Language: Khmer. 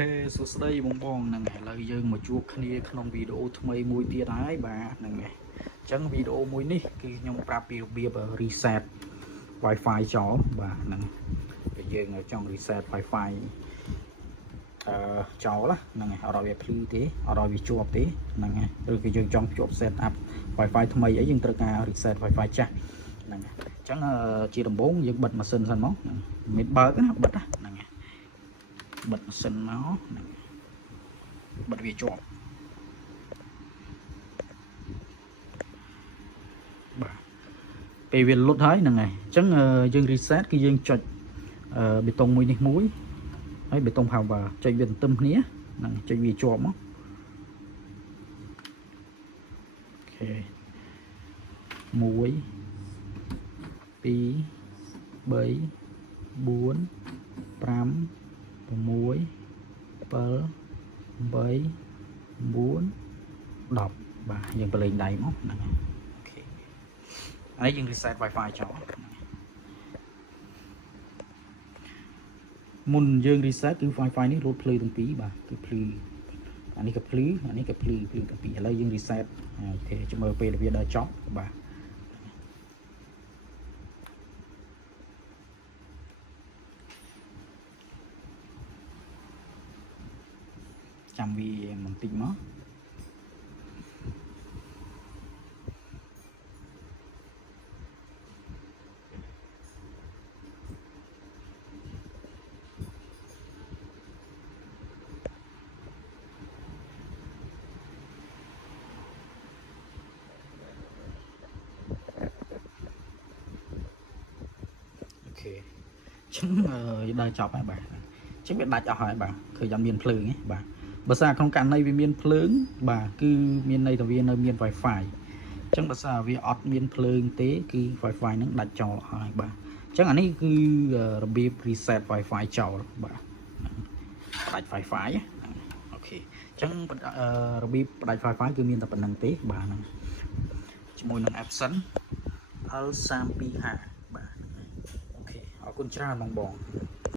ខេសួស្តីបងហ្នឹងឥឡូវយើងមកជួបគ្នាក្នុងវីដេអូថ្មីមួយទៀតហើយបាទហ្នឹងហើយអញ្ចឹងវីដេអូមួយនេះគឺខ្ញុំប្រាប់ពីរបៀប reset Wi-Fi ចោលបាទហ្នឹងពេលយើងចង់ reset Wi-Fi ចោលហ្នឹងហើយអត់ឲ្យវាភ្លឺទេអត់ឲ្យវាជាប់ទេហ្នឹងហើយឬក៏យើងចង់ភ្ជាប់ set up Wi-Fi ថ្មីអីយើងត្រូវការ reset Wi-Fi ចាស់ហ្នឹងហើយអញ្ចឹងជាដំបូងយើងបិទម៉ាស៊ីនសិនមកមិនបើកណាបិទហ្នឹងហើយបិទម៉ាស៊ីនមកបិទវាជាប់បាទពេលវាលុតហើយហ្នឹងហើយអញ្ចឹងយើង reset គឺយើងចុចបេតុងមួយនេះមួយហើយបេតុង power ចុចវាទន្ទឹមគ្នាហ្នឹងចុចវាជាប់មកអូខេ1 2 3 4 5 6 7 8 9 10បាទយើងប្រឡែងដៃមកហ្នឹងអូខេហើយយើង reset Wi-Fi ចោលមុនយើង reset គឺ Wi-Fi នេះរត់ភ្លឺទាំងពីរបាទគឺភ្លឺអានេះក៏ភ្លឺអានេះក៏ភ្លឺទាំងពីរឥឡូវយើង reset អូខេចាំមើលពេលវាដល់ចប់បាទចាំវាបន្តិចមកចឹងដល់ចប់ហើយបាទចឹងវាដាច់អស់ហើយបាទឃើញអត់មានភ្លើងទេបាទបើសារក្នុងករណីវាមានភ្លើងបាទគឺមានន័យថាវានៅមាន Wi-Fi ចឹងបើសារវាអត់មានភ្លើងទេគឺ Wi-Fi ហ្នឹងដាច់ចោលហើយបាទចឹងអានេះគឺរបៀប reset Wi-Fi ចោលបាទដាច់ Wi-Fi អូខេចឹងរបៀបផ្ដាច់ Wi-Fi គឺមានតែប៉ុណ្្នឹងទេបាទហ្នឹងជាមួយនឹង Epson L325 បាទអូខេអរគុណច្រើនបង